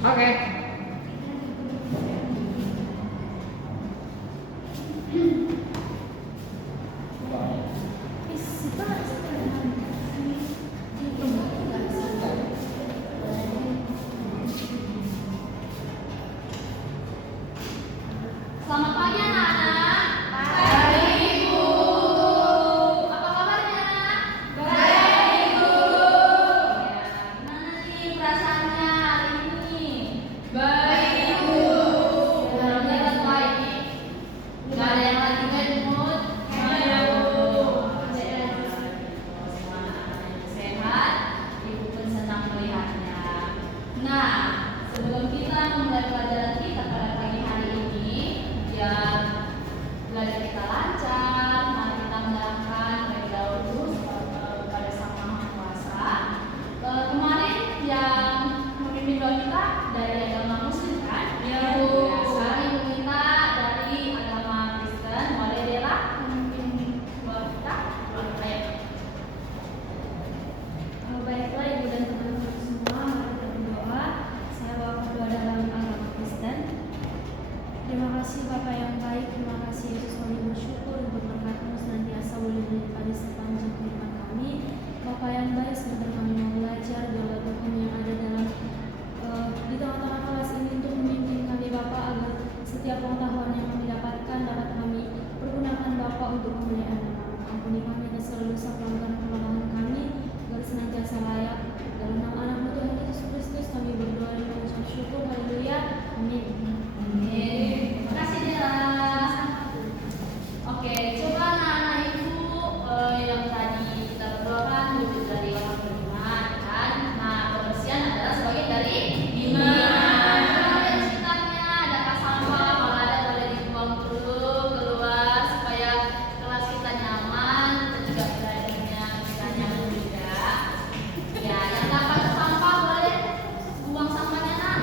Oke. Selamat pagi anak-anak. Pagi Ibu. Apa kabarnya? Baik Ibu. Ya, gimana nih perasaannya hari ini? Baik Ibu. Alhamdulillah baik nih. Gak ada yang lagi bad mood? Iya Bu. Semua anak-anak sehat, Ibu pun senang melihatnya. Nah, sebelum kita memulai pelajaran kita pada pagi hari ini, biar belajar kita lancar, mari kita menyerahkan terlebih dahulu kepada Sang Maha Kuasa. Kemarin yang memimpin doa kita dari agama Muslim kan? Iya Bu. Sekarang Ibu minta dari agama Kristen, boleh Dela memimpin doa kita? Baik. Baiklah Ibu dan teman-teman semua, mari kita berdoa. Saya bawa berdoa dalam agama Kristen. Terima kasih Bapak yang baik, terima kasih Yesus, kami bersyukur untuk berkat-Mu senantiasa boleh melimpah di sepanjang kehidupan kami. Bapak yang baik, sebentar kami mau belajar doa Tuhan yang ada dalam di tengah-tengah kelas ini untuk memimpin kami Bapak, agar setiap pengetahuan yang kami dapatkan dapat kami pergunakan Bapak untuk kemuliaan nama-Mu. Ampuni kami atas segala dosa pelanggaran kesalahan kami, agar senantiasa layak. Dalam nama anak-Mu Tuhan Yesus Kristus kami berdoa dan mengucap syukur. Haleluya. Amin. Terima kasih Dela. Oke, coba anak-anak Ibu yang tadi kita berdoakan wujud dari orang beriman kan. Nah, kebersihan adalah sebagian dari iman. Coba lihat sekitarnya, adakah sampah? Kalau ada boleh dibuang dulu keluar supaya kelas kita nyaman, kita juga belajarnya kita nyaman juga. Ya, yang dapat sampah boleh buang sampahnya nak.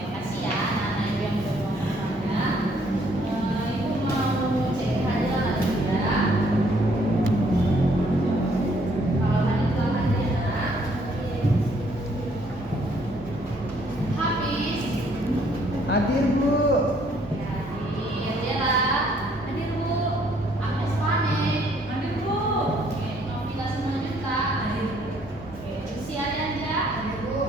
Makasih ya anak-anak Ibu yang udah buang sampahnya. Ibu mau cek kehadiran ada tidak? Kalau hadir silahkan ya nak. Habis. Hadir Bu. Hadir Dela. Hadir Bu. Agnes Pane. Hadir Bu. Oke, Novita Simanjuntak. Hadir Bu. Oke, Lucy Arianja. Hadir Bu.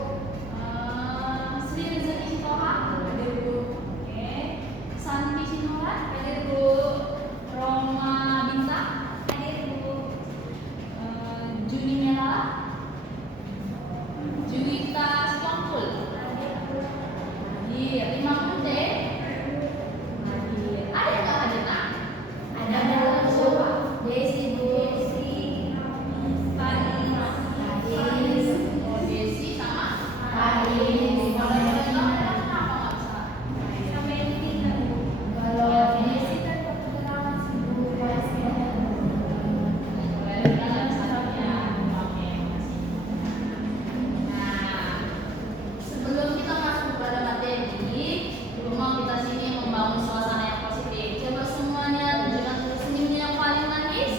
Sri Rizky Sitoha. Hadir Bu. Oke, Santi Sinurat. Hadir Bu. Roma Bintang. Hadir Bu. Juni Melala. Juwita Sitompul. Hadir. Lima Kunde. Hadir. Ada yang nggak hadir nak? Ada siapa? Desi Bu. Paris. Oh, Desi sama Paris. Kalau yang lain ada kenapa nggak bisa? Sampai ini kan Bu. Kalau Desi kan kebetulan sibuk kuliah. Nah, sebelum kita masuk kepada materi, Ibu mau kita sini membangun suasana yang positif. Coba semuanya tunjukkan senyumnya yang paling manis.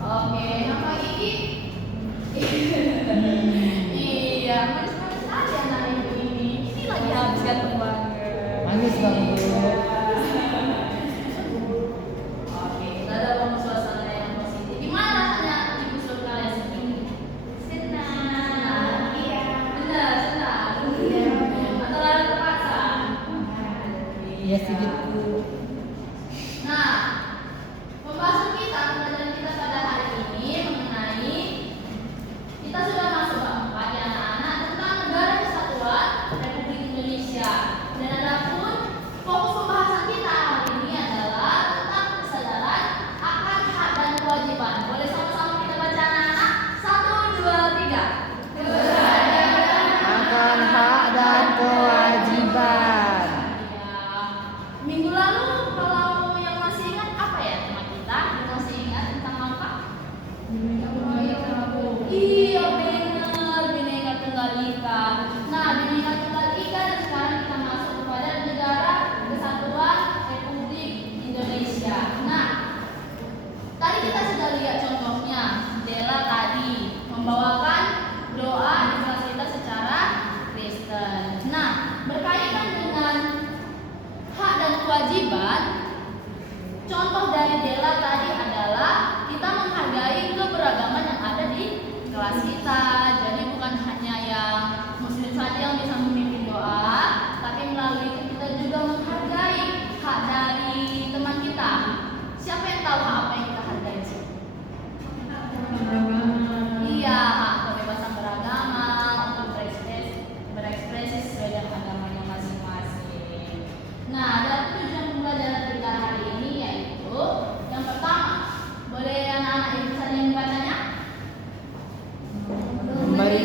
Oke, nampak gigi. Iya, manis-manis aja anak Ibu ini. Ini lagi habis ganteng banget. Manis banget Bu. Oke, kita ada bangun suasana yang positif. Gimana rasanya Ibu suruh kalian segini? Senang. Iya. Benar, senang. Iya. Atau ada terpaksa? Iya sedikit Bu. Nah, pembahasan kita, pelajaran kita pada hari ini mengenai kita sudah masuk bab 4 ya anak-anak tentang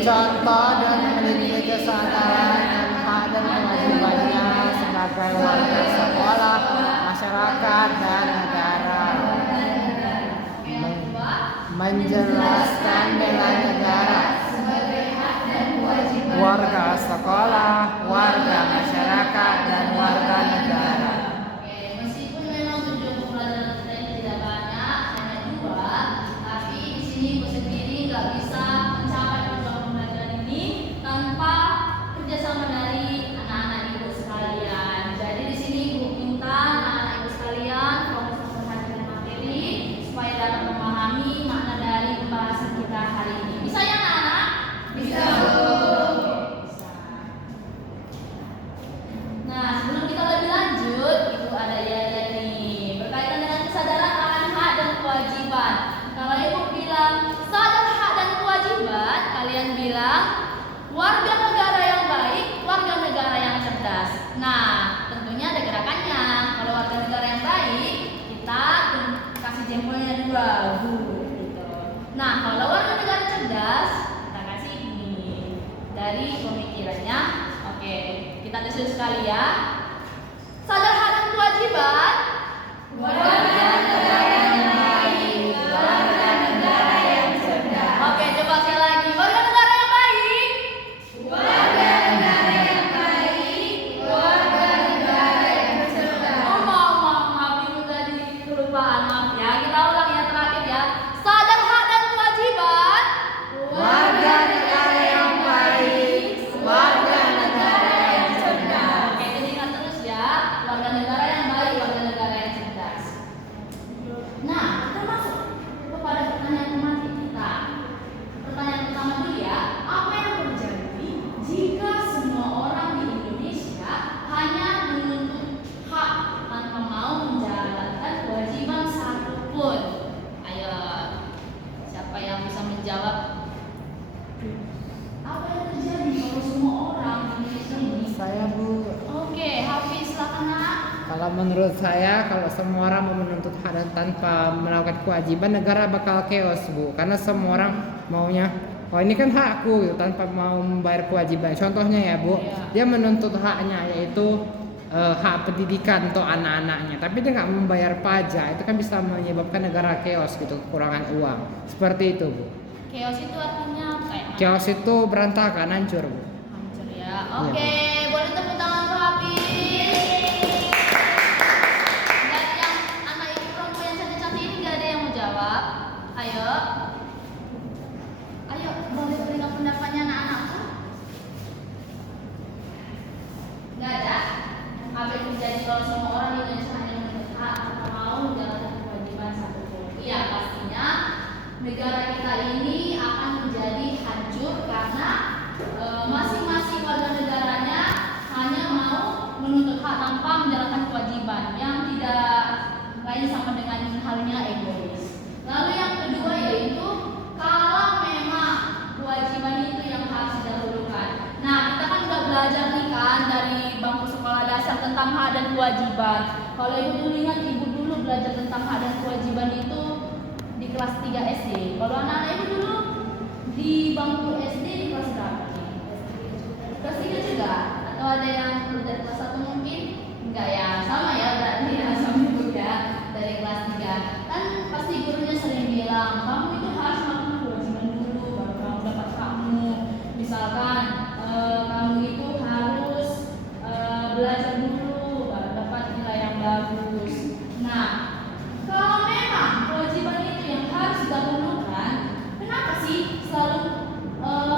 contoh dan memiliki kesadaran dan hak dan kewajibannya sebagai warga sekolah, masyarakat, dan negara. Menjelaskan bela negara, warga sekolah, warga masyarakat, dan warga negara. Oke, meskipun memang tujuan pembelajaran kita ini tidak banyak, hanya 2, tapi di sini ibu sendiri nggak bisa mencapai tujuan pembelajaran ini tanpa kerjasama dari anak-anak ibu sekalian. Jadi di sini ibu minta anak-anak ibu sekalian fokus memperhatikan materi supaya dapat memahami makna dari pembahasan kita hari ini. Bisa ya anak-anak? Bisa. Bisa. Nah, sebelum kita lebih lanjut, itu ada ya nih berkaitan dengan kesadaran akan hak dan kewajiban. Kalau ibu bilang sadar hak dan kewajiban, kalian bilang warga negara yang baik, warga negara yang cerdas. Nah, tentunya ada gerakannya. Kalau warga negara yang baik, kita kasih jempolnya 2, Bu. Gitu. Nah, kalau warga negara cerdas, kita kasih ini dari pemikirannya. Oke, kita tulis sekali ya. Sadar hak dan kewajiban. Warga negara yang baik, warga negara yang cerdas. Oke, coba sekali lagi. Warga negara yang baik, warga negara yang baik, warga negara yang cerdas. Oh, maaf, ibu tadi kelupaan, maaf ya. Kita ulang ya terakhir ya. Sadar hak dan kewajiban. Warga negara yang baik, warga negara yang cerdas. Oke, jadi ingat terus ya, warga negara yang baik, warga negara yang cerdas. Nah, kita masuk kepada pertanyaan pematik kita. Pertanyaan pertama dulu ya, apa yang terjadi jika semua orang di Indonesia hanya menuntut hak tanpa mau menjalankan kewajiban satupun? Ayo, siapa yang bisa menjawab? Apa yang terjadi kalau semua orang di Indonesia ini? Saya, Bu. Oke, Hafiz silakan nak. Kalau menurut saya, kalau semua orang mau menuntut hak dan tanpa melakukan kewajiban, negara bakal chaos, Bu. Karena semua orang maunya, oh ini kan hakku, gitu, tanpa mau membayar kewajiban. Contohnya ya, Bu, dia menuntut haknya yaitu hak pendidikan untuk anak-anaknya, tapi dia nggak membayar pajak. Itu kan bisa menyebabkan negara chaos, gitu, kekurangan uang. Seperti itu, Bu. Chaos itu artinya apa ya? Chaos itu berantakan, hancur, Bu. Hancur ya. Oke, boleh tepuk tangan untuk Hafiz. Dan yang anak ibu perempuan yang cantik-cantik ini nggak ada yang mau jawab. Ayo, ayo boleh berikan pendapatnya anak-anakku. Nggak ada. Apa yang terjadi kalau semua orang di Indonesia hanya menuntut hak tanpa mau menjalankan kewajiban satupun? Iya, pastinya negara kita ini akan menjadi hancur karena masing-masing warga negaranya hanya mau menuntut hak tanpa menjalankan kewajiban yang tidak lain sama dengan halnya egois. Lalu yang kedua yaitu kalau memang kewajiban itu yang harus didahulukan. Nah, kita kan udah belajar nih kan dari bangku sekolah dasar tentang hak dan kewajiban. Kalau ibu dulu ingat, ibu dulu belajar tentang hak dan kewajiban itu di kelas 3 SD. Kalau anak-anak ibu dulu di bangku SD di kelas berapa nih? Kelas 3 juga? Atau ada yang dari kelas 1 mungkin? Enggak ya, sama ya berarti ya sama ibu ya, dari kelas 3. Kan pasti gurunya sering bilang, kamu itu harus melakukan kewajiban dulu baru kamu dapat hakmu. Misalkan kamu itu harus belajar dulu baru dapat nilai yang bagus. Nah, kalau memang kewajiban itu yang harus didahulukan, kenapa sih selalu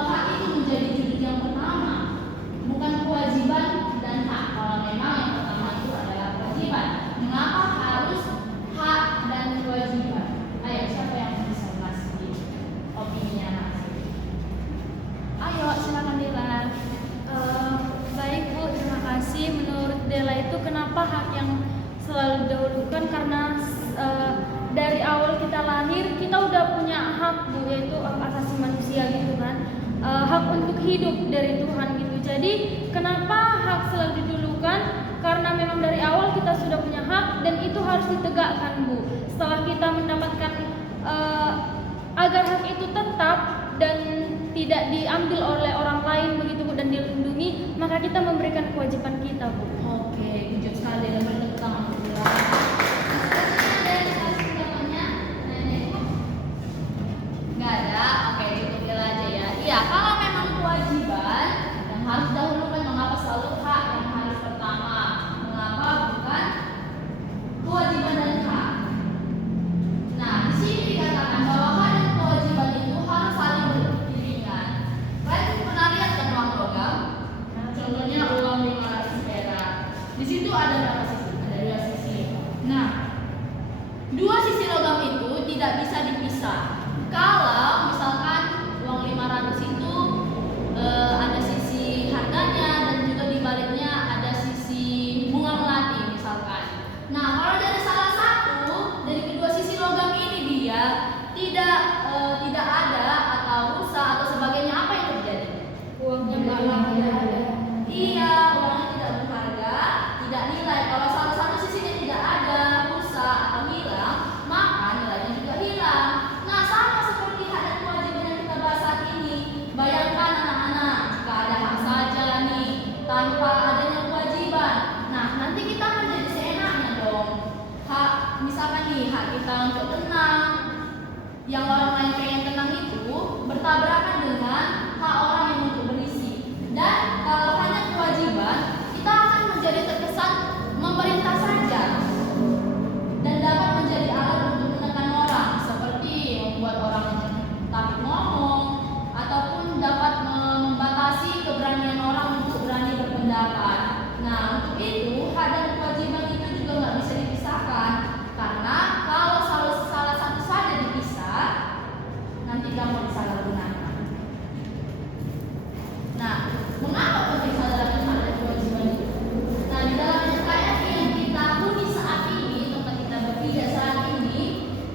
hak itu menjadi judul yang pertama, bukan kewajiban dan hak? Kalau memang yang pertama itu adalah kewajiban, mengapa harus hak dan kewajiban? Ayo, siapa yang bisa ngasih opininya nanti? Ayo, silakan Dela. Baik Bu, terima kasih. Menurut Dela itu kenapa hak yang selalu didahulukan? Karena dari awal kita lahir kita udah punya hak Bu, yaitu hak asasi manusia gitu kan, hak untuk hidup dari Tuhan gitu. Jadi kenapa hak selalu didahulukan? Karena memang dari awal kita sudah punya hak dan itu harus ditegakkan Bu. Setelah kita mendapatkan agar hak itu tetap dan tidak diambil oleh orang lain begitu Bu, dan dilindungi, maka kita memberikan kewajiban kita Bu. Oke, kejut sekali dan beri tepuk tangan untuk Bella. Ada yang kasih tanggapannya? Nenek? Nggak ada? Oke, cukup Bella aja ya. Iya, kalau memang kewajiban yang harus dahulukan, mengapa selalu hak yang harus pertama? Mengapa bukan kewajiban dan hak? Nah, di sini dikatakan bahwa hak dan kewajiban itu harus saling beriringan. Kalian pernah lihat kan uang logam? Contohnya uang 500 perak. Di situ ada berapa sisi? Ada 2 sisi. Nah, 2 sisi logam itu tidak bisa dipisah. Kalau misalkan uang 500 itu ada sisi harganya dan juga di baliknya ada sisi bunga melati misalkan. Nah, kalau dari salah satu dari kedua sisi logam ini dia tidak ada atau rusak atau sebagainya, apa yang terjadi? Uangnya tidak ada. Iya, uangnya tidak berharga, tidak nilai. Kalau salah satu sisinya tidak ada, rusak atau hilang, maka nilainya juga hilang. Nah, sama seperti hak dan kewajiban yang kita bahas saat ini. Bayangkan anak-anak, jika ada hak saja nih, tanpa adanya kewajiban. Nah, nanti kita menjadi seenaknya dong. Hak, misalkan nih, hak kita untuk tenang, yang orang lain pengen tenang itu bertabrakan dengan hak orang yang untuk berisi. Dan kalau hanya kewajiban, kita akan menjadi terkesan memerintah saja dan dapat menjadi alat untuk menekan orang, seperti membuat orang takut ngomong ataupun dapat membatasi keberanian orang untuk berani berpendapat. Nah, untuk itu hak dan kewajiban itu juga nggak bisa dipisahkan, karena kalau salah satu saja dipisah, nanti kamu disalahgunakan. Nah, mengapa penting sadar akan hak dan kewajiban itu? Nah, di dalam NKRI yang kita huni saat ini, tempat kita berpijak saat ini,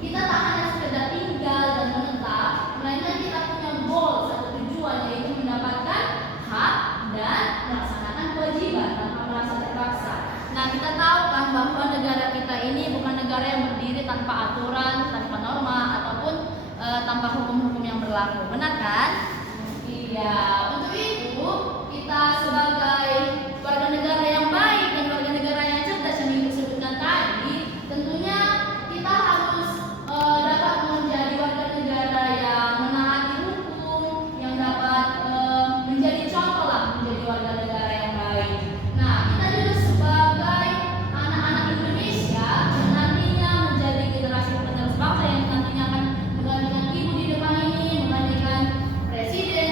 kita tak hanya sekedar tinggal dan menetap, melainkan kita punya goal, satu tujuan, yaitu mendapatkan hak dan melaksanakan kewajiban tanpa merasa terpaksa. Nah, kita tahu kan bahwa negara kita ini bukan negara yang berdiri tanpa aturan, tanpa norma, ataupun tanpa hukum-hukum yang berlaku. Benar kan? Iya. Untuk itu kita sebagai warga negara yang baik dan warga negara yang cerdas yang Ibu sebutkan tadi, tentunya kita harus dapat menjadi warga negara yang menaati hukum, yang dapat menjadi contoh lah, menjadi warga negara yang baik. Nah, kita juga sebagai anak-anak Indonesia yang nantinya menjadi generasi penerus bangsa yang nantinya akan menggantikan Ibu di depan ini, menggantikan presiden,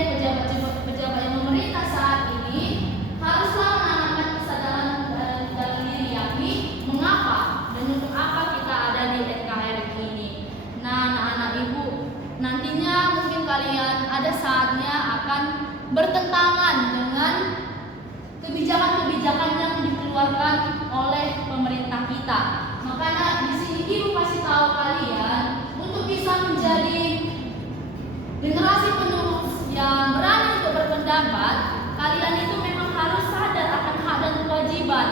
pejabat yang memerintah saat ini, haruslah menanamkan kesadaran dalam diri, yakni mengapa dan untuk apa kita ada di NKRI ini. Nah, anak-anak Ibu, nantinya mungkin kalian ada saatnya akan bertentangan dengan kebijakan-kebijakan yang dikeluarkan oleh pemerintah kita. Makanya di sini Ibu kasih tahu kalian untuk bisa menjadi generasi penerus yang berani untuk berpendapat, kalian itu memang harus sadar akan hak dan kewajiban.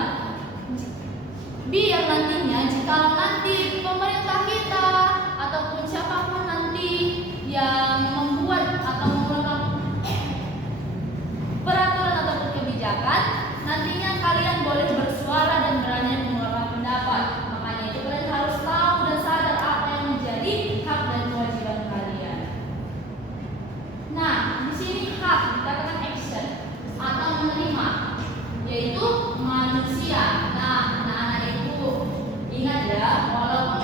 Biar nantinya jika nanti pemerintah kita ataupun siapapun nanti yang membuat atau mengeluarkan peraturan ataupun kebijakan, nantinya kalian boleh bersuara dan berani mengeluarkan pendapat. Makanya itu kalian harus tahu dan sadar apa yang menjadi hak dan kewajiban kalian. Nah, di sini hak dikatakan action atau menerima, yaitu manusia. Nah, anak-anak Ibu ingat ya, walaupun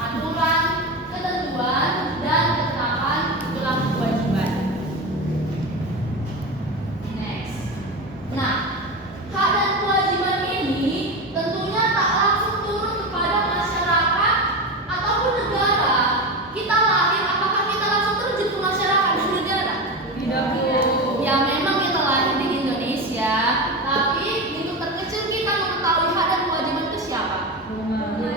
aturan, ketentuan, dan ketetapan berlaku kewajiban. Next. Nah, hak dan kewajiban ini tentunya tak langsung turun kepada masyarakat ataupun negara. Kita lahir, apakah kita langsung terjun ke masyarakat dan negara? Tidak, Bu. Ya memang kita lahir di Indonesia, tapi lingkup terkecil kita mengetahui hak dan kewajiban itu siapa?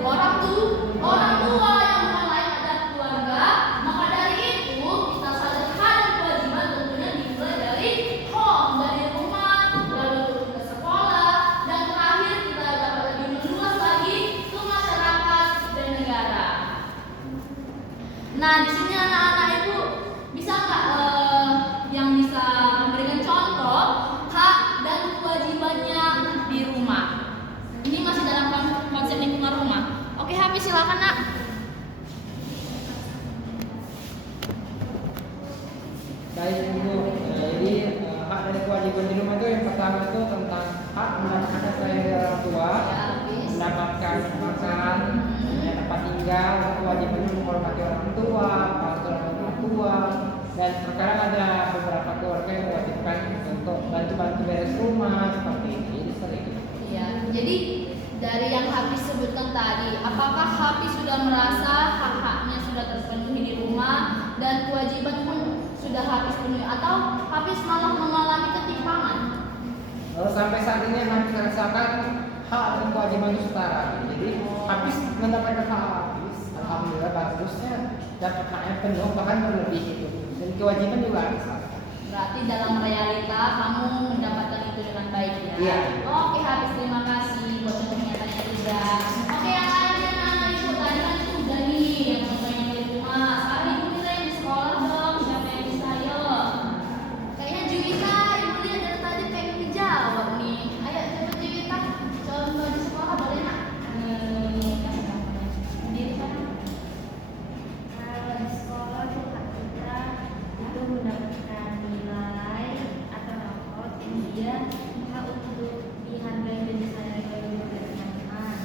Orang tua yang bukan lain adalah keluarga. Maka dari itu kita sadar hak dan kewajiban tentunya dimulai dari home, dari rumah, lalu turun ke sekolah, dan terakhir kita dapat lebih meluas lagi ke masyarakat dan negara. Nah, di sini anak-anak ibu bisa nggak yang bisa memberikan contoh hak dan kewajibannya di rumah? Ini masih dalam konsep lingkungan rumah. Oke, Hafiz silakan nak. Baik Ibu, jadi hak dan kewajiban di rumah itu yang pertama itu tentang hak mendapatkan sayang dari orang tua, Ya, Hafiz. mendapatkan makan, tempat tinggal, kewajiban menghormati orang tua, peraturan orang tua, dan terkadang ada beberapa keluarga yang mewajibkan untuk bantu-bantu beres rumah seperti ini. Jadi sering. Iya, jadi dari yang Hafiz sebutkan tadi, apakah Hafiz sudah merasa hak-haknya sudah terpenuhi di rumah dan kewajiban pun sudah Hafiz penuhi, atau Hafiz malah mengalami ketimpangan? Sampai saat ini yang Hafiz rasakan hak dan kewajiban itu setara. Jadi Hafiz mendapatkan hak Hafiz, alhamdulillah bagusnya dapat haknya penuh bahkan berlebih itu. Dan kewajiban juga Hafiz rasakan. Berarti dalam realita kamu mendapatkan itu dengan baik ya? Iya. Oke Hafiz, terima kasih buat penyampaiannya juga. Oke, yang lainnya anak ibu tadi kan itu udah nih yang contohnya di rumah. Sekarang ibu minta yang di sekolah dong, siapa yang bisa ayo? Kayaknya Juwita, ibu lihat dari tadi pengen dijawab nih. Ayo cepet Juwita, contoh di sekolah boleh nak? Kasih contohnya. Sendiri sana. Kalau di sekolah tuh hak kita itu mendapatkan nilai atau rapot yang dia hak untuk dihargai dan disayangi oleh teman-teman.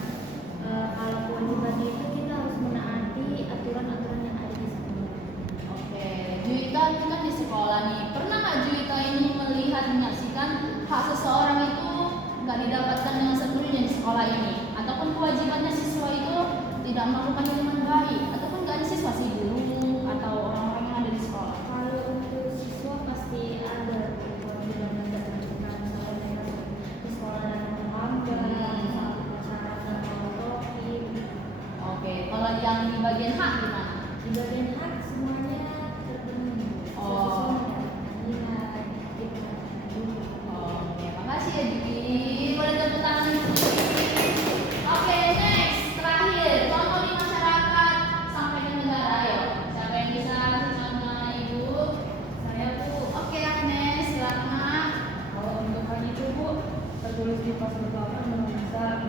Kalau kewajibannya itu kita harus menaati aturan-aturan yang ada di sekolah. Oke, Juwita itu kan di sekolah nih. Pernah nggak Juwita ini melihat menyaksikan hak seseorang itu nggak didapatkan dengan sepenuhnya di sekolah ini, ataupun kewajibannya siswa itu tidak melakukannya dengan baik, ataupun nggak ada siswa sih guru atau orang-orang yang ada di sekolah? Kalau untuk siswa pasti ada kewajiban yang dilakukan, misalnya mereka di sekolah dan melanggar syarat dan protokol. Oke, kalau yang di bagian hak gimana? Di bagian hak semuanya terpenuhi. Oh. Nilai, gitu. Oke, makasih ya Diki. Boleh tepuk tangan dulu. Oke, next, terakhir, contoh di masyarakat sampai ke negara. Ayo, siapa yang bisa kasih contoh ibu? Saya Bu, Oke, Agnes, silakan. Kalau untuk hal itu Bu, tertulis di pasal 8 Undang-Undang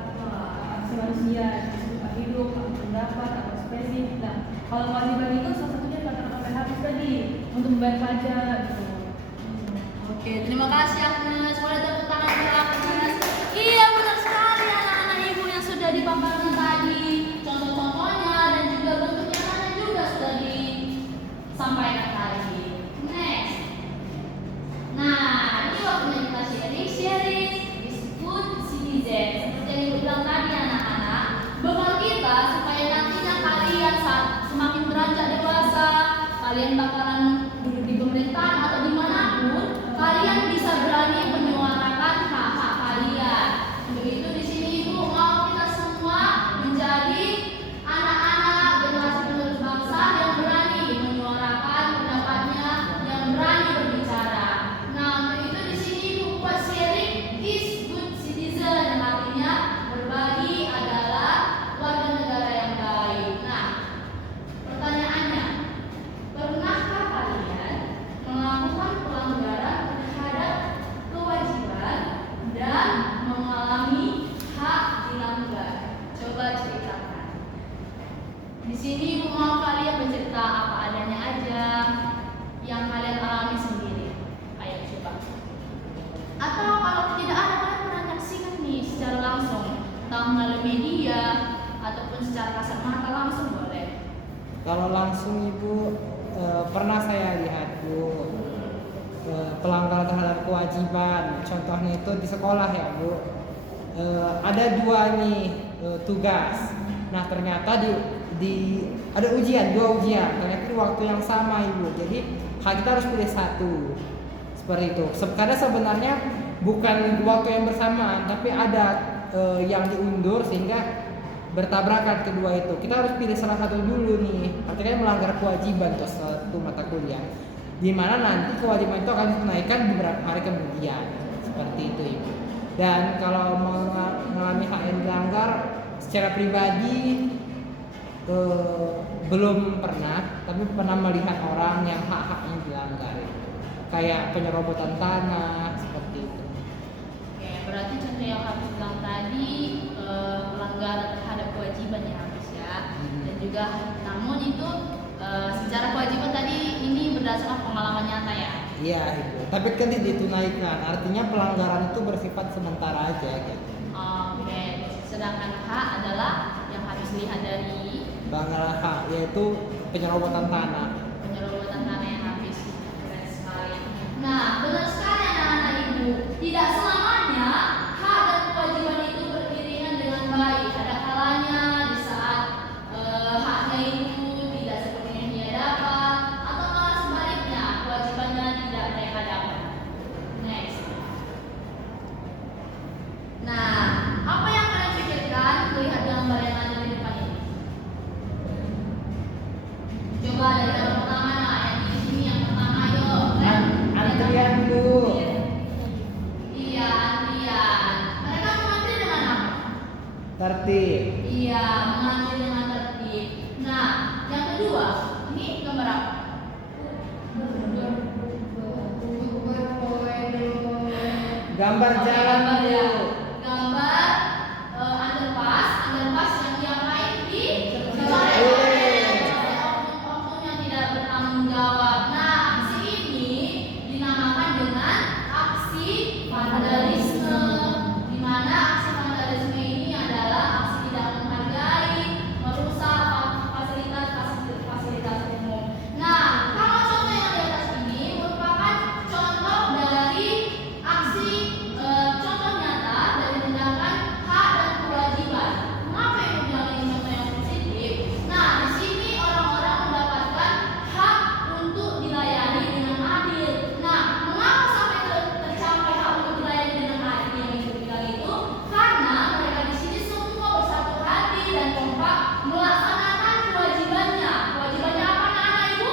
Asasi Manusia, disebut hak hidup, hak pendapat, hak ekspresi. Nah, kalau kewajiban itu salah satunya katakan oleh Hafiz tadi untuk membayar pajak gitu. Oke, terima kasih Agnes. Boleh tepuk tangan untuk Agnes. Iya, benar sekali anak-anak ibu yang sudah dipaparkan tadi. Contoh-contohnya dan juga bentuk nyatanya juga sudah disampaikan tadi. Next. Nah, ini waktunya kita sharing disebut citizen. Seperti yang ibu bilang tadi anak-anak, bekal kita supaya nantinya kalian saat semakin beranjak dewasa, kalian bakalan duduk di pemerintahan atau dimanapun, kalian bisa berani menyuarakan hak-hak kalian. Begitu di sini ibu mau kita semua menjadi anak-anak generasi penerus bangsa yang berani menyuarakan pendapatnya, yang berani berbicara. Nah, untuk itu di sini ibu buat sharing is good citizen, artinya berbagi adalah warga negara yang baik. Nah, pertanyaannya, pernahkah kalian melakukan pelanggaran terhadap kewajiban dan mengalami hak dilanggar? Coba ceritakan. Di sini ibu mau kalian bercerita apa adanya aja yang kalian alami sendiri. Ayo coba. Atau kalau tidak ada, kalian pernah menyaksikan nih secara langsung, entah melalui media ataupun secara kasat mata langsung boleh. Kalau langsung Ibu pernah saya lihat Bu pelanggaran terhadap kewajiban. Contohnya itu di sekolah ya Bu. Ada dua nih tugas. Nah ternyata ada dua ujian. Ternyata di waktu yang sama Ibu. Jadi kita harus pilih satu. Seperti itu. Karena sebenarnya bukan waktu yang bersamaan, tapi ada yang diundur sehingga bertabrakan kedua itu. Kita harus pilih salah satu dulu nih. Artinya melanggar kewajiban untuk satu mata kuliah. Di mana nanti kewajiban itu akan dinaikkan beberapa hari kemudian. Seperti itu Ibu. Dan kalau mengalami hak yang dilanggar secara pribadi belum pernah, tapi pernah melihat orang yang hak-haknya dilanggar. Kayak penyerobotan tanah seperti itu. Oke, berarti contoh yang Hafiz bilang tadi pelanggaran terhadap kewajiban ya Hafiz ya. Dan juga namun itu secara kewajiban tadi ini berdasarkan pengalaman nyata ya. Iya Ibu. Tapi kan ditunaikan. Artinya pelanggaran itu bersifat sementara aja gitu. Oke. Sedangkan hak adalah yang Hafiz lihat dari Pelanggaran hak yaitu penyerobotan tanah. penyerobotan tanah yang Hafiz. Keren sekali. Nah, benar sekali anak-anak Ibu. Tidak selamanya hak dan kewajiban itu beriringan dengan baik. Ada kalanya di saat haknya itu tidak seperti yang dia dapat, atau malah sebaliknya kewajibannya tidak mereka dapat. Next. Nah, apa yang kalian pikirkan melihat gambar yang ada di depan ini? Coba dari yang pertama, nah, yang di sini yang pertama, yuk. Antrian Bu. Iya, antrian. Mereka mengantri dengan apa? Tertib. Iya, mengantri dengan tertib. Nah, yang kedua, ini gambar apa? Gambar jalan Gambar Bu. ya. Gambar underpass yang lain di oknum yang tidak bertanggung jawab. Nah, aksi ini dinamakan dengan aksi vandalisme. Di mana aksi vandalisme ini adalah aksi tidak menghargai, merusak fasilitas umum. Nah, kalau contoh yang di atas ini merupakan contoh dari aksi contoh nyata dari tindakan hak dan kewajiban. Mengapa Ibu bilang ini contoh yang positif? Nah, di sini orang-orang mendapatkan hak untuk dilayani dengan adil. Nah, mengapa sampai tercapai hak untuk dilayani dengan adil yang Ibu bilang itu? Karena mereka di sini semua bersatu hati dan kompak melaksanakan kewajibannya. Kewajibannya apa anak-anak Ibu?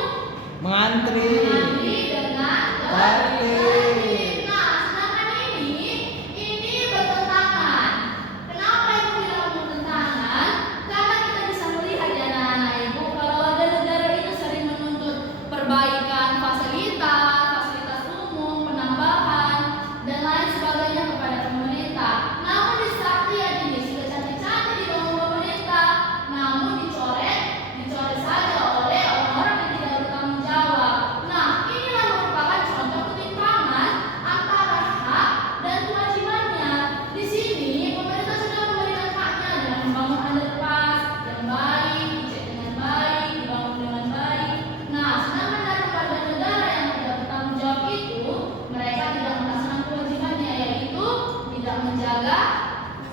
Mengantri. Mengantri dengan Tertib. Nah, sedangkan ini bertentangan. Kenapa Ibu bilang bertentangan? Karena kita bisa melihat ya anak-anak Ibu, kalau warga negara itu sering menuntut perbaikan fasilitas umum, penambahan dan lain sebagainya kepada pemerintah. Namun di saat lihat ini sudah cantik-cantik dibangun pemerintah, namun dicoret saja oleh orang-orang yang tidak bertanggung jawab. Nah, inilah merupakan contoh ketimpangan antara hak dan kewajibannya. Di sini pemerintah sudah memberikan haknya dengan membangun underpass yang baik, dicek dengan baik, dibangun dengan baik. Nah, sedangkan dari warga negara yang tidak bertanggung jawab itu, mereka tidak melaksanakan kewajibannya, yaitu tidak menjaga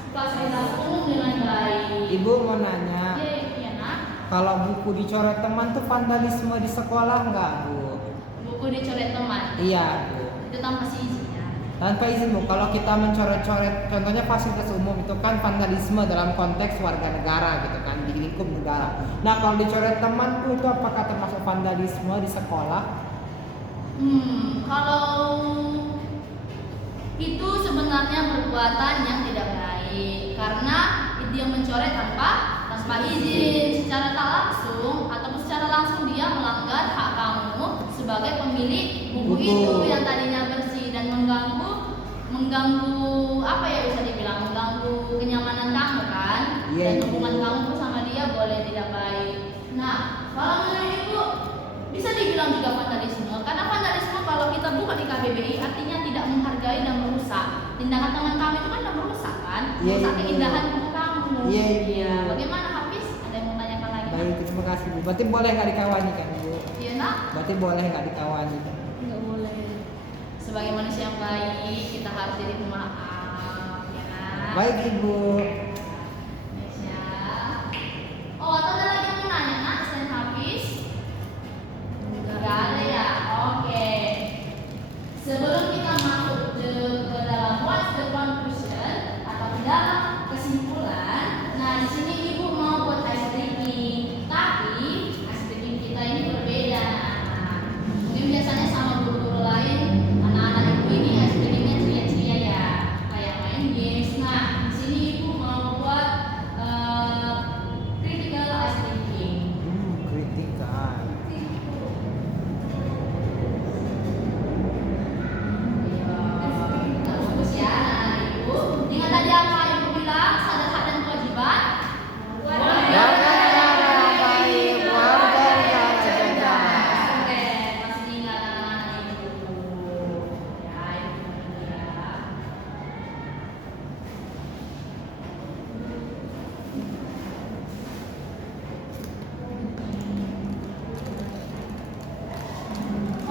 fasilitas umum dengan baik. Ibu mau nanya, Iya, nak. kalau buku dicoret teman tuh vandalisme di sekolah nggak Bu? Buku dicoret teman. Iya Bu. Itu tanpa izinnya. Tanpa izin Bu, kalau kita mencoret-coret, contohnya fasilitas umum itu kan vandalisme dalam konteks warga negara gitu kan, di lingkup negara. Nah kalau dicoret teman Bu, itu apakah termasuk vandalisme di sekolah? Kalau itu sebenarnya perbuatan yang tidak baik karena itu yang mencoret tanpa izin, secara tak langsung ataupun secara langsung dia melanggar hak kamu sebagai pemilik buku itu yang tadinya bersih dan mengganggu apa ya, bisa dibilang mengganggu kenyamanan kamu kan. Iya, Dan iya. hubungan kamu sama dia boleh tidak baik. Nah, kalau menurut Ibu bisa dibilang juga vandalisme karena vandalisme kalau kita buka di KBBI artinya tidak menghargai dan merusak. Tindakan teman kami itu kan udah merusak kan, Iya, merusak iya. keindahan buku kamu. Iya, iya. Bagaimana Hafiz? Ada yang mau tanyakan lagi? Baik, terima kasih Bu. Berarti boleh nggak dikawani kan Bu? Iya nak. Berarti boleh nggak dikawani kan? Nggak boleh. Sebagai manusia yang baik, kita harus jadi pemaaf, ya kan? Baik Ibu. Nesya. Oh, atau ada lagi yang mau nanya nak? Selain habis? Nggak ada ya. Oke. Sebelum kita masuk ke dalam what's the conclusion atau ke dalam kesimpulan, nah di sini ibu mau buat ice breaking, tapi ice breaking kita ini berbeda. Nah, mungkin biasanya sama guru-guru lain, anak-anak ibu ini ice breakingnya ceria-ceria ya, kayak main games. Nah, di sini ibu mau buat critical ice breaking. Kritikal. Bagus ya, anak-anak ibu. Ingat tadi apa ibu bilang? Sadar hak dan kewajiban. Warga negara baik, warga negara cerdas. Keren, masih ingat anak-anak ibu. Ya, ibu ya.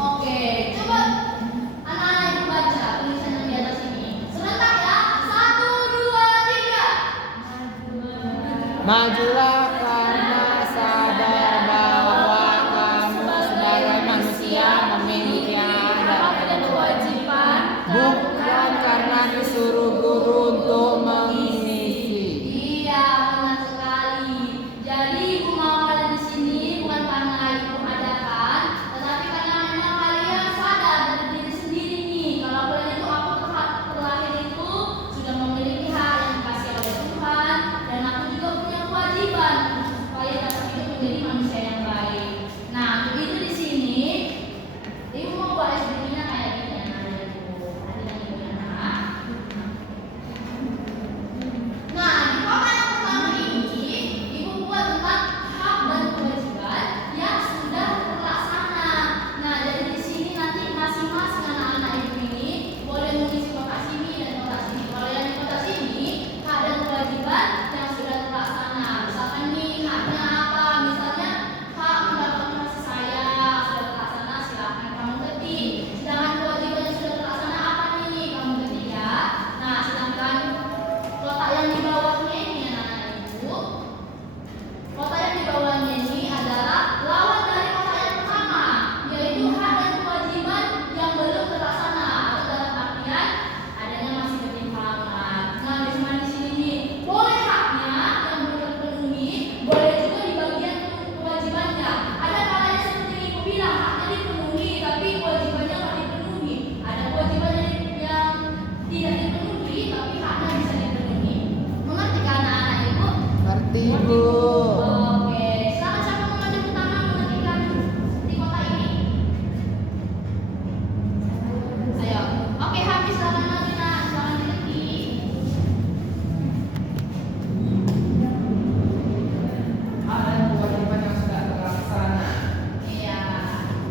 Oke, coba anak-anak ibu baca tulisan yang di atas ini. Serentak ya. 1, 2, 3. Majulah karena sadar bahwa kamu sebagai manusia memiliki hak dan kewajiban. bukan karena disuruh guru untuk mengisi. Iya, benar sekali. Jadi ibu mau kalian di sini bukan karena ibu adakan, tetapi karena memang kalian sadar dari diri sendiri nih. Kalau kalian itu aku terlahir itu sudah memiliki hak yang dikasih oleh Tuhan, dan aku juga punya kewajiban supaya dapat hidup menjadi manusia yang baik. Nah, untuk itu di sini ibu mau buat SBY-nya kayak gini ya, nah, ibu. Perhatikan ibu ya, nak. Nah, di kota yang pertama ini, ibu buat tentang hak dan kewajiban yang sudah terlaksana. Nah, jadi di sini nanti masing-masing anak-anak ibu ini boleh mengisi kotak sini dan kotak sini. Kalau yang di kotak sini, hak dan kewajiban yang sudah terlaksana. Misalkan nih, haknya apa? Misalnya hak mendapatkan kasih sayang sudah terlaksana, silahkan kamu ketik. Sedangkan kewajiban yang sudah terlaksana apa nih? Kamu ketik ya. Nah, sedangkan kotak yang di bawahnya ini anak-anak ibu, kotak yang di bawahnya ini adalah lawan dari kotak yang pertama, yaitu hak dan kewajiban yang belum terlaksana atau dalam artian adanya masih ketimpangan. Nah, misalnya di sini nih, boleh haknya yang belum terpenuhi, boleh juga di bagian kewajibannya. Ada kalanya seperti ibu bilang haknya dipenuhi, tapi kewajibannya nggak dipenuhi. Ada kewajiban yang tidak dipenuhi, tapi haknya bisa dipenuhi. Mengerti kan anak-anak ibu? Ngerti Ibu. Oke, silakan siapa pengajar pertama mengetikkan di kota ini? Ayo, oke habis silakan lagi nak, silakan diketik. Hak dan kewajiban yang sudah terlaksana. Iya,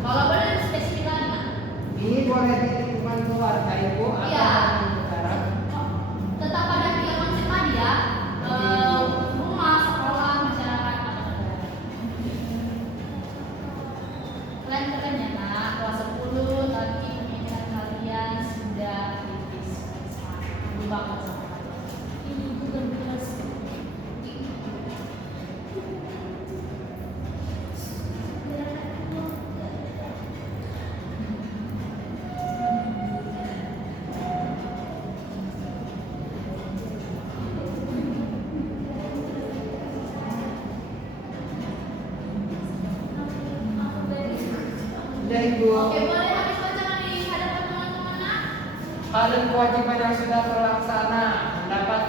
kalau boleh lebih spesifik lagi nak. Ini boleh di lingkungan keluarga Ibu atau Iya. di negara? Oh, tetap pada tiga konsep tadi ya. Rumah, sekolah, masyarakat, atau negara. Keren-keren ya nak, kelas 10 tadi pemikiran kalian sudah tipis. Banget sama kalian. Ini bukan kelas. Sudah Ibu. Oke, boleh habis bacaan di hadapan teman-teman nak? Hak dan kewajiban yang sudah terlaksana, mendapat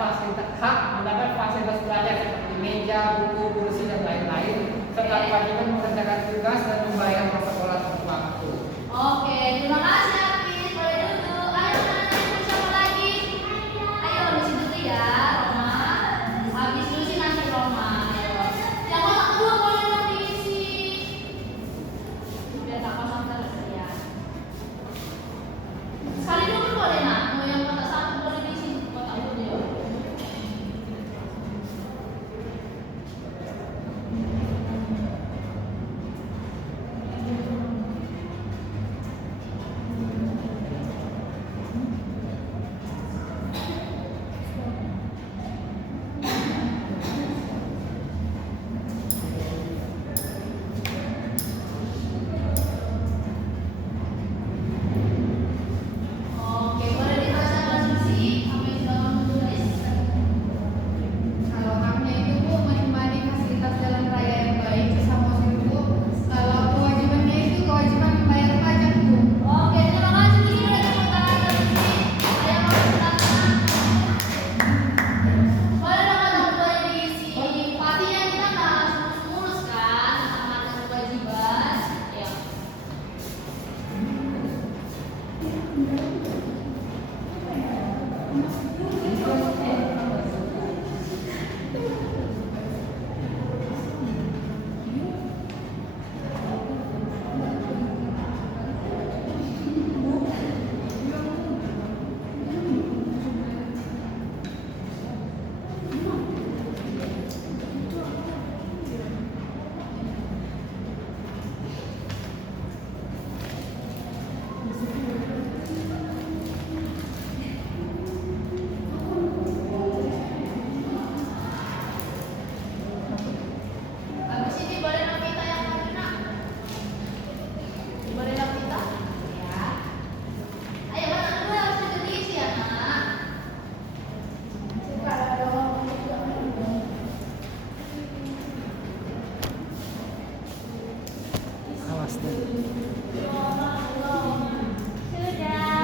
fasilitas belajar seperti meja, buku, kursi dan lain-lain, serta kewajiban mengerjakan tugas dan membayar masa sekolah tepat waktu. Oke, terima kasih Hafiz. Boleh duduk. Ayo anak-anak ibu siapa lagi? Ayo di situ tuh ya, Roma. Habis dulu sih nanti Roma. Ayo. Yang kotak dua boleh dong diisi. Biar tak kosong terus ya. Sekali dulu boleh nak. Mau yang kotak satu boleh diisi kotak dua ya.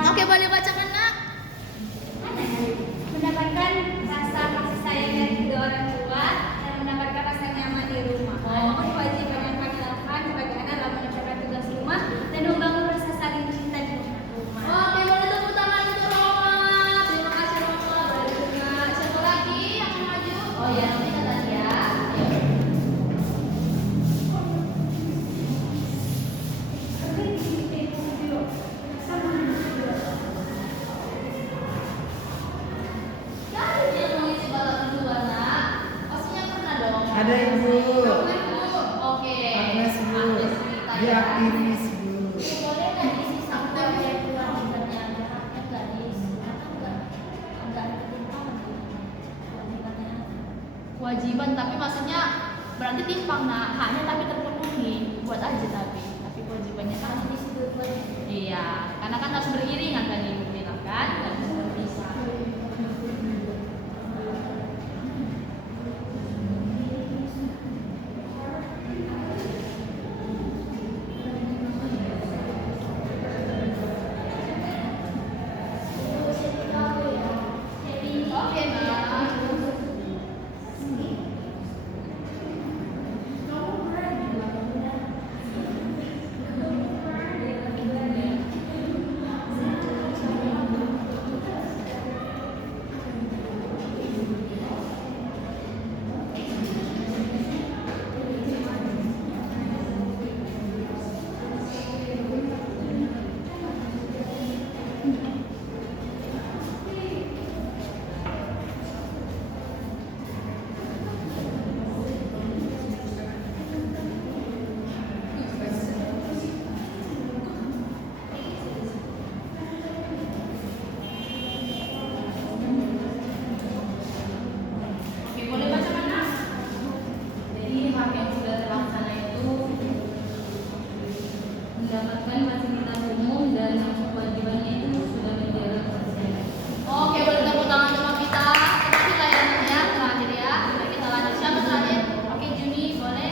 Oke, boleh bacakan nak. Mendapatkan rasa kasih sayang dari kedua orang tua dan mendapatkan rasa nyaman di rumah. Melakukan kewajiban yang kami lakukan sebagai anak dalam mengerjakan tugas rumah dan membangun rasa saling cinta di rumah. Oke, boleh tepuk tangan untuk Roma. Terima kasih Roma. Boleh dengar. Siapa lagi yang mau maju? Oh ya, nanti kata dia. Ayo. Siapa yang mau isi balap kedua nak? Pastinya pernah dong. Ada ibu. Kamu ibu. Oke. Agnes bu. Agnes cerita Dia ya. aktivis bu. Boleh nggak diisi satu aja kewajibannya ada haknya nggak diisi karena nggak ada ketimpangan kewajibannya. Kewajiban tapi maksudnya berarti timpang nak, haknya tapi terpenuhi, buat aja tapi kewajibannya kan Kan diisi dua-duanya. iya, karena kan harus beriringan tadi ibu bilang kan, nggak bisa berpisah. Oke nak. Oke, boleh baca mana? Jadi hak yang sudah terlaksana itu mendapatkan fasilitas umum dan kewajibannya itu sudah menjaga kebersihan. Oke, boleh tepuk tangan sama kita. Terakhir layanannya terakhir ya. Baik, kita lanjut. Siapa terakhir? Oke, Juni boleh.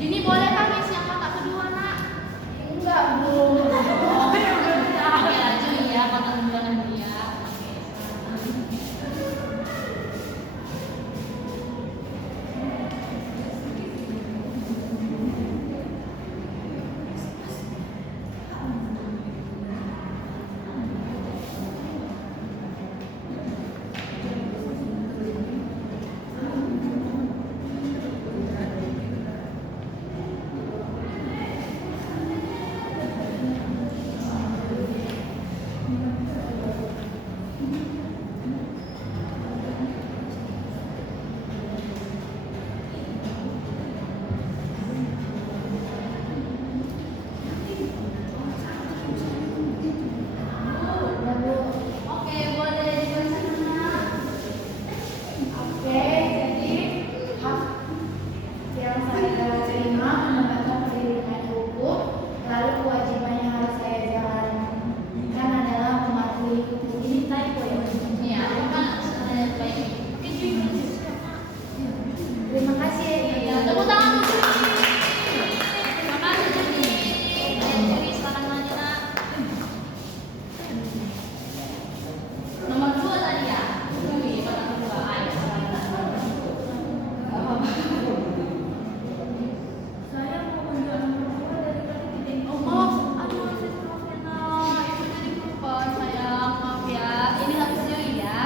Juni boleh kan isi yang kotak kedua nak? Enggak bu. Oke, lanjut ya kotak kedua nanti ya. Oke. Oke, boleh dibaca mana? Oke, jadi hak yang saya terima mendapatkan pendidikan hukum, lalu kewajiban yang harus saya jalankan adalah mematuhi hukum. Ini typo ya? Iya, kan sebenarnya baik. Oke, Juni. Terima kasih. Ya, tepuk tangan untuk Juni. Terima kasih Juni. Ayo Juni, silakan maju nak. Nomor 2 tadi ya. Juni, kotak kedua. Ayo, silakan. Saya mau menjual nomor 2 dari tadi tidak Oh, aduh, maaf ya nak. Ibu jadi lupa sayang, maaf ya. Ini harus jeli ya.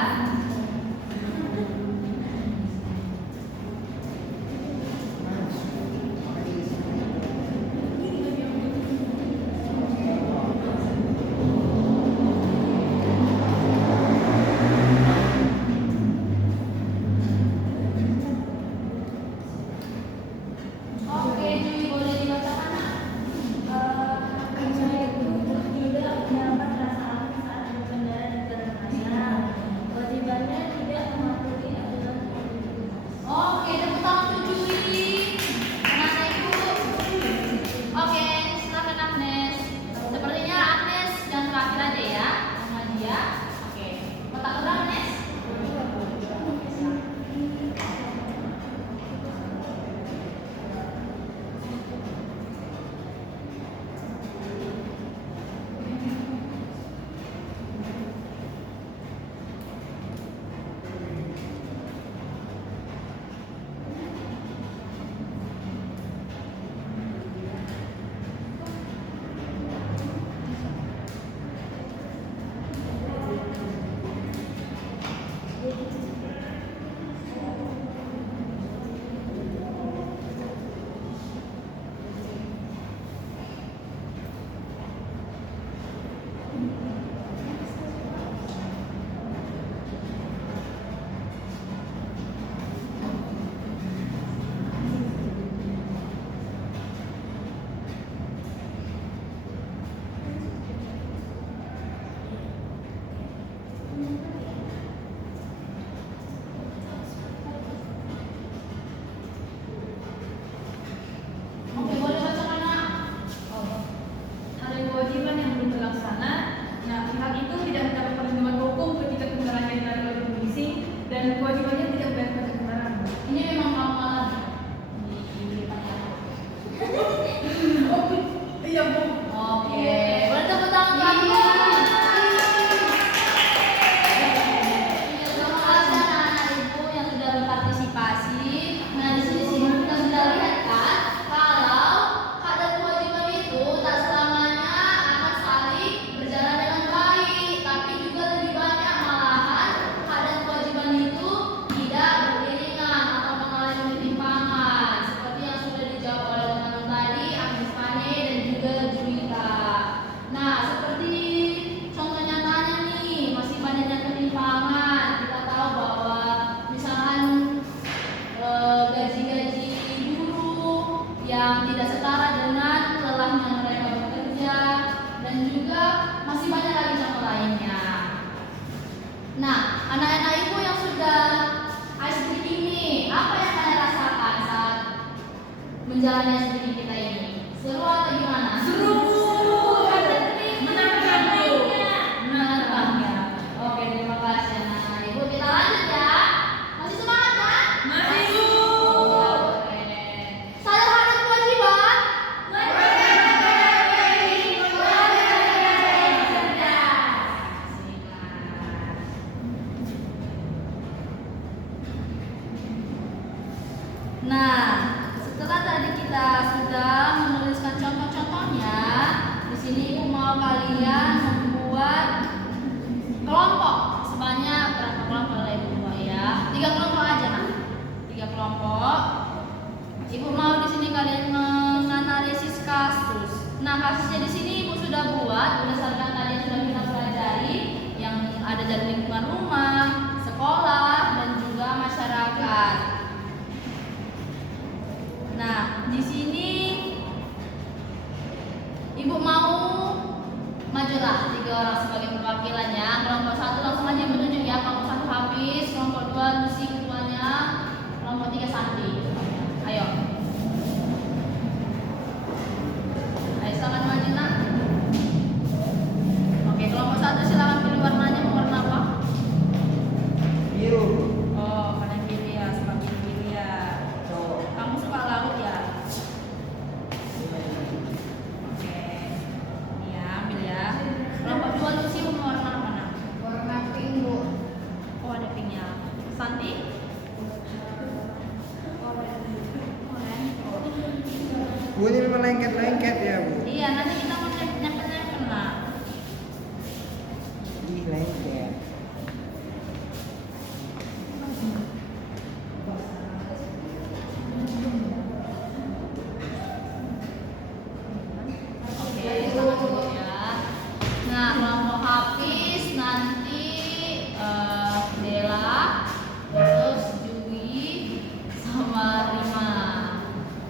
yang tidak setara dengan lelahnya mereka bekerja, dan juga masih banyak lagi contoh lainnya. Nah, anak-anak ibu yang sudah SD ini, apa yang kalian rasakan saat menjalani SD kita ini? Seru atau gimana? Seru. Menantang ya. Oke, terima kasih anak-anak ibu. Kita lanjut ya. Masih semangat kan? Masih, Bu. Oke. Sadar akan kewajiban? Nah, setelah tadi kita sudah menuliskan contoh-contohnya, di sini ibu mau kalian membuat kelompok sebanyak berapa kelompok lah ibu buat ya? 3 kelompok aja nak. 3 kelompok. Ibu mau di sini kalian menganalisis kasus. Nah, kasusnya di sini ibu sudah buat berdasarkan tadi yang sudah kita pelajari, yang ada dari lingkungan rumah, sekolah, dan juga masyarakat. Nah, di sini ibu mau majulah 3 orang sebagai perwakilannya. Kelompok 1 langsung aja menunjuk ya. Kelompok 1 Hafiz, kelompok 2 Lucy ketuanya, kelompok 3 Santi. Ayo. Ayo silakan maju nak. Oke, kelompok 1 silakan pilih warnanya, mau warna apa? Biru. Oh, kalian pilih ya, sebagai pilih ya. Kamu suka laut ya? Oke. Iya, ambil ya. Kelompok 2 Lucy mau warna mana? Warna pink, Bu. Oh, ada pinknya. Santi? Bu ini memang lengket-lengket ya Bu. Iya, nanti kita mau nyempet-nyempet lah. Ih lengket. Oke, selamat dulu ya. Nah, kelompok Hafiz nanti Dela, terus Jui, sama Rima.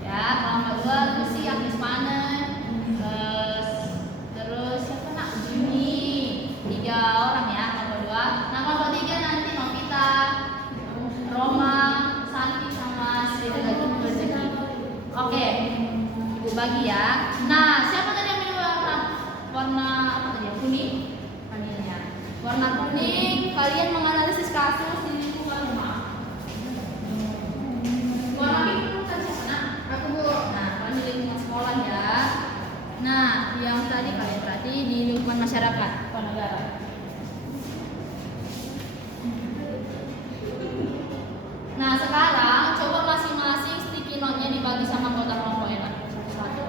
Ya, kelompok 2 Lucy, Agnes Panen, terus siapa nak? Juni. 3 orang ya, kelompok 2. Nah, kelompok 3 nanti Novita, Roma, Santi, sama Sri lagi rezeki. Oke, ibu bagi ya. Nah, siapa tadi yang pilih warna apa tadi ya? Kuning? Vanilya. Warna kuning, kalian menganalisis kasus di lingkungan rumah. Warna pink tadi siapa nak? Aku, Bu. Nah, kalian di lingkungan sekolah ya. Nah, yang tadi kalian berarti di lingkungan masyarakat atau negara. Nah, sekarang coba masing-masing sticky note-nya dibagi sama anggota kelompok ya, Nak. Satu-satu.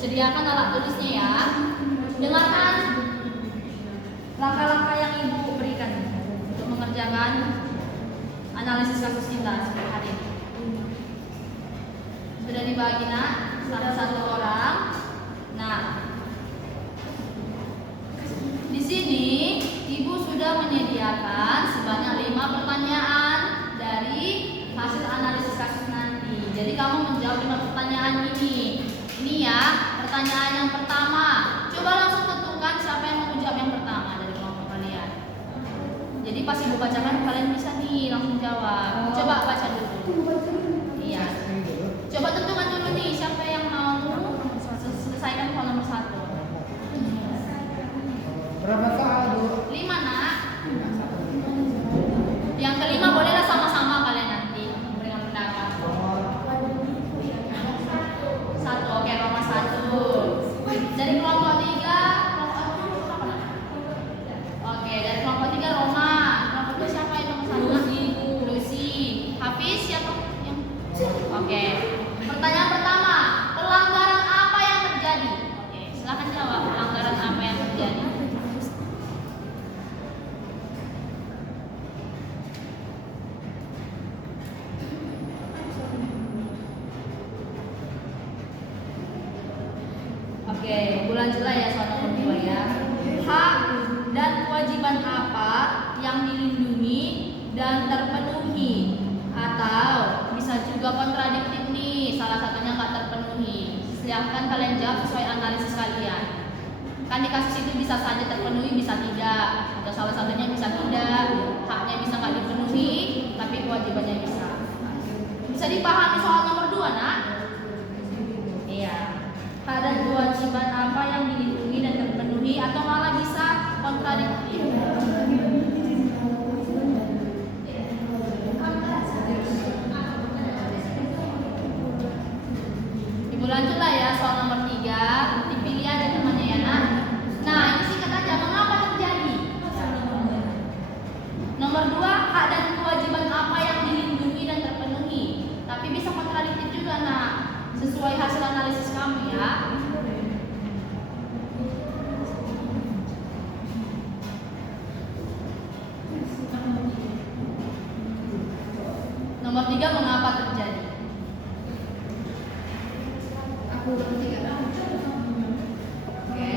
Sediakan alat tulisnya ya. Dengarkan langkah-langkah yang ibu berikan untuk mengerjakan analisis kasus kita hari ini. Sudah dibagi nak, satu-satu orang. Nah, di sini ibu sudah menyediakan sebanyak 5 pertanyaan dari hasil analisis kasus nanti. Jadi kamu menjawab 5 pertanyaan ini. Ini ya, pertanyaan yang pertama. Coba langsung tentukan siapa yang mau menjawab yang pertama dari kelompok kalian. Jadi pas ibu bacakan kalian bisa nih langsung jawab. Coba baca dulu. Iya. Coba tentukan dulu nih siapa yang mau selesaikan soal nomor 1. Berapa soal Bu? 5 nak. Yang kelima bolehlah sama-sama kalian nanti memberikan pendapat. 1, oke, Roma 1. Dari kelompok 3, oke, dari kelompok 3 Roma. Kelompok 2 siapa yang nomor 1? Lucy. Hafiz siapa yang? Oke. Pertanyaan pertama, pelanggaran apa yang terjadi? Oke, silakan jawab. Pelanggaran apa yang terjadi? Oke, bulan Juli ya soal nomor 2 ya. Hak dan kewajiban apa yang dilindungi dan terpenuhi? Atau bisa juga kontradiktif nih, salah satunya nggak terpenuhi. silahkan kalian jawab sesuai analisis kalian. Kan di kasus itu bisa saja terpenuhi, bisa tidak, atau salah satunya bisa tidak, haknya bisa nggak dipenuhi, tapi kewajibannya bisa. Bisa dipahami soal nomor 2, nak? Iya. Hak dan kewajiban apa yang dilindungi dan terpenuhi, atau malah bisa kontradiktif? Ibu lanjutlah ya soal nomor 3. Dipilih aja temannya ya, nak. Nah, ini singkat aja, mengapa terjadi? Nomor 2, hak dan kewajiban apa yang dilindungi dan terpenuhi. Tapi bisa kontradiktif juga, nak. Sesuai hasil analisis kami ya. Nomor 3, mengapa terjadi? Aku belum 3. Oke.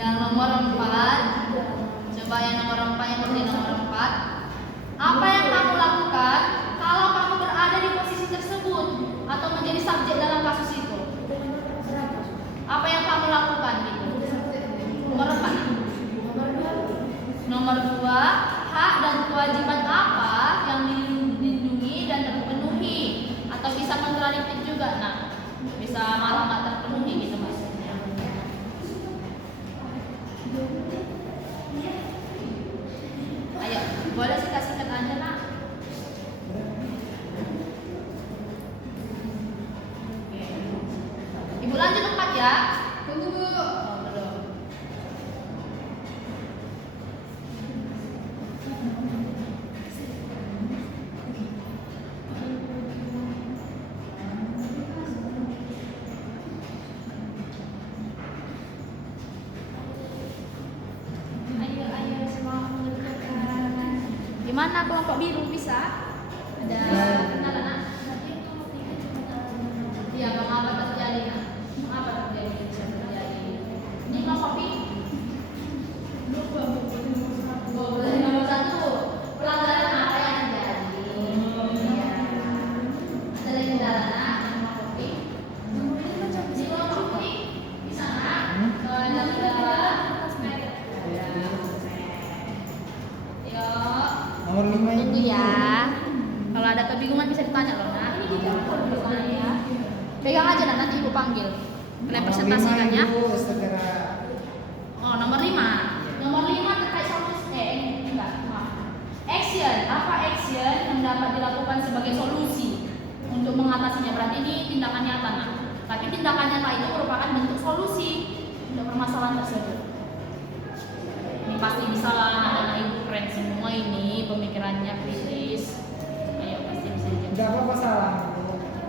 Yang nomor 4, coba yang nomor 4, yang berdiri nomor 4. Apa yang kamu lakukan kalau kamu berada di posisi tersebut atau menjadi subjek dalam kasus itu? Apa yang kamu lakukan gitu? Nomor 4. Nomor 2, hak dan kewajiban apa yang dilindungi dan terpenuhi, atau bisa kontradiktif juga, nah, bisa malah nggak terpenuhi gitu maksudnya. Ayo, boleh singkat-singkat aja, nak. Oke. Ibu lanjut 4 ya. Tunggu, Bu. Oh, belum. Ayo semangat mengerjakan. Gimana kelompok biru bisa? Ada kenalan, nak? Iya, mengapa terjadi, nak? Mengapa terjadi bisa terjadi? Ini kelompok biru. Oh, berarti nomor 1. Pelanggaran apa yang terjadi? Iya. Ada lagi kendala, nak? Kelompok biru. Di kelompok biru di sana kalau ada kendala. Yuk. Nomor 5 Tunggu ya. Kalau ada kebingungan bisa ditanya loh, nak. Ya. Pegang aja, nak, nanti ibu panggil. Kalian presentasikan ya. Segera. Oh, nomor 5. Nomor 5 terkait solusi. Enggak, maaf. Action. Apa action yang dapat dilakukan sebagai solusi untuk mengatasinya? Berarti ini tindakan nyata, nak. Tapi tindakan nyata itu merupakan bentuk solusi untuk permasalahan tersebut. Ini pasti bisa lah, anak-anak ibu keren semua ini, pemikirannya kritis. Ayo, pasti bisa dijawab. Enggak apa-apa salah.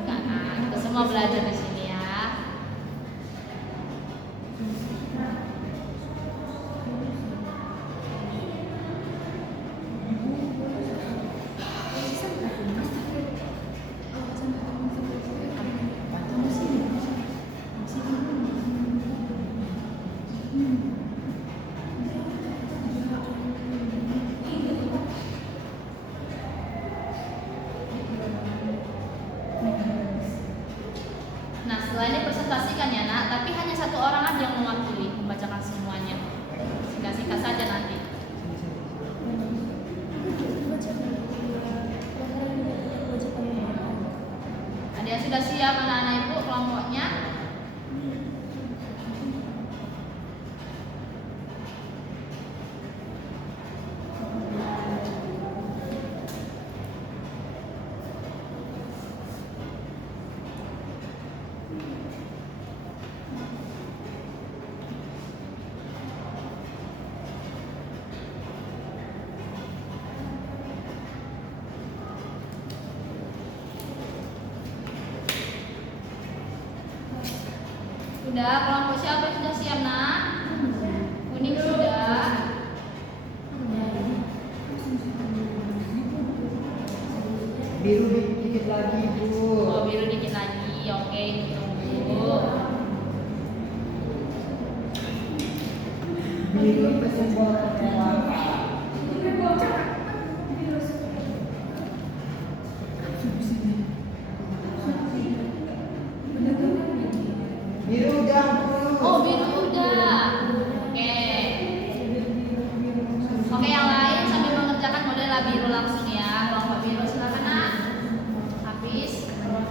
Enggak, nak. Kita semua belajar di sini ya. Nah, setelah ini presentasikan ya, nak. Tapi hanya satu orang aja yang mewakili membacakan semuanya. Singkat-singkat saja nanti. Ada yang sudah siap, anak-anak ibu kelompoknya? Sudah, kelompok siapa yang sudah siap, nak? Kuning sudah. Biru dikit lagi, Bu. Oh, biru dikit lagi. Oke, tunggu. Biru itu simbol kemewahan. Bener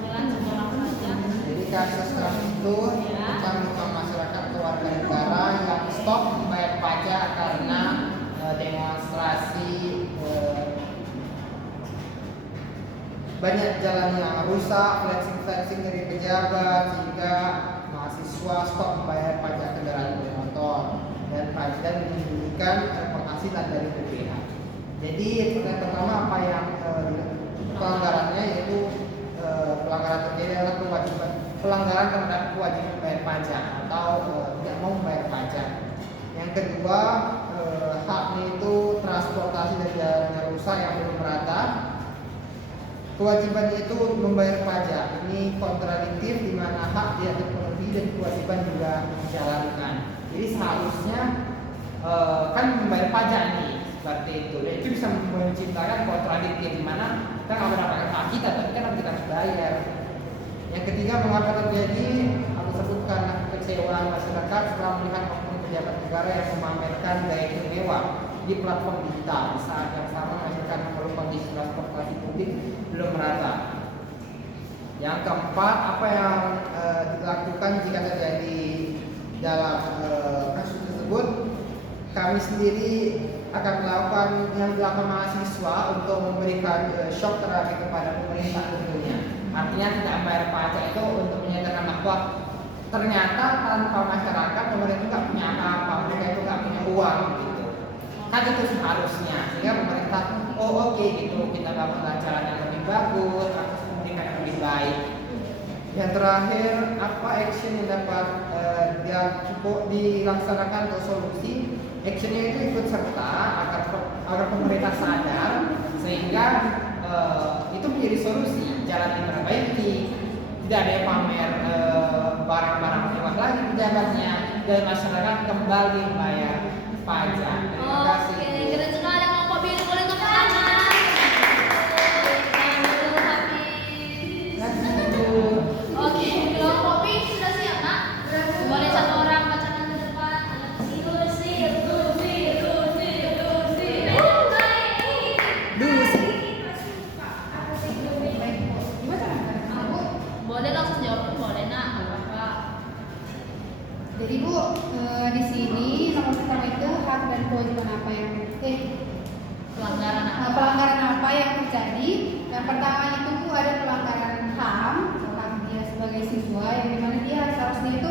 perwakilan sekolah saja. Jadi kasus itu tentang utang masyarakat atau warga negara yang stop membayar pajak karena demonstrasi banyak jalan yang rusak, flexing dari pejabat, sehingga mahasiswa stop membayar pajak kendaraan bermotor dan pajak menyembunyikan penghasilan dari BPH. Jadi yang pertama apa yang pelanggarannya yaitu pelanggaran terjadi adalah kewajiban pelanggaran terhadap kewajiban membayar pajak atau tidak mau membayar pajak. Yang kedua haknya itu transportasi dari jalan yang rusak yang belum merata. Kewajiban itu membayar pajak. Ini kontradiktif di mana hak tidak terpenuhi dan kewajiban juga dijalankan. Jadi seharusnya kan membayar pajak nih seperti itu. Dan itu bisa menciptakan kontradiktif di mana kita nggak mendapatkan hak kita, tapi kan kita harus bayar. Yang ketiga, mengapa terjadi? Aku sebutkan kekecewaan masyarakat setelah melihat oknum pejabat negara yang memamerkan gaya hidup mewah di platform digital. Di saat yang sama masyarakat mengeluh kondisi transportasi publik belum merata. Yang keempat, apa yang dilakukan jika terjadi dalam kasus tersebut? Kami sendiri akan melakukan yang dilakukan mahasiswa untuk memberikan shock terapi kepada pemerintah tentunya. Artinya tidak membayar pajak itu untuk menyatakan bahwa ternyata tanpa masyarakat pemerintah nggak punya apa-apa, mereka itu nggak punya uang gitu. Kan itu seharusnya, sehingga pemerintah oke gitu, kita bangun jalan yang lebih bagus, akses pendidikan yang lebih baik. Yang terakhir, apa action yang dapat cukup dilaksanakan untuk solusi? Actionnya itu ikut serta agar pemerintah sadar sehingga itu menjadi solusi, jalan yang diperbaiki, tidak ada yang pamer barang-barang mewah lagi pejabatnya dan masyarakat kembali membayar pajak. Terima kasih. Oke, keren sekali Kelompok Biru, boleh tepuk tangan. Oke, Kelompok Pink sudah siap, Nak? Boleh satu orang bacakan ke depan. Boleh langsung jawab, boleh Nak, apa? Jadi Bu, di sini nomor pertama itu hak dan kewajiban apa yang Pelanggaran apa? pelanggaran apa yang terjadi. Yang pertama itu Bu ada pelanggaran HAM, hak dia sebagai siswa yang dimana dia seharusnya itu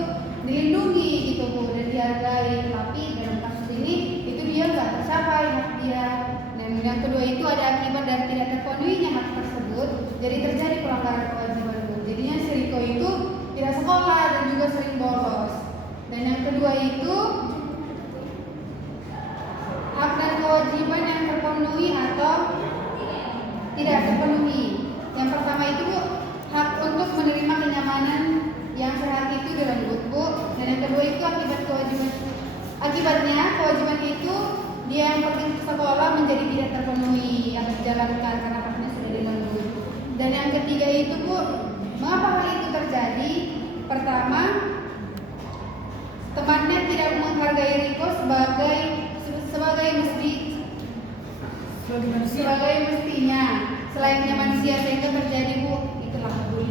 dilindungi gitu Bu dan dihargai, tapi dalam kasus ini itu dia nggak tercapai hak dia. Dan yang kedua itu ada akibat dari tidak terpenuhinya hak tersebut, jadi terjadi pelanggaran kewajiban Bu. Jadinya si Riko itu tidak sekolah dan juga sering bolos. Dan yang kedua itu hak dan kewajiban yang terpenuhi atau tidak terpenuhi. Yang pertama itu Bu, hak untuk menerima kenyamanan yang sehat itu direnggut Bu. Dan yang kedua itu akibatnya kewajiban itu dia yang pergi ke sekolah menjadi tidak terpenuhi yang dijalankan karena haknya sudah direnggut. Dan yang ketiga itu Bu, mengapa hal itu terjadi? Pertama, temannya tidak menghargai Riko sebagai mestinya, selainnya manusia sehingga terjadi Bu itulah bullying.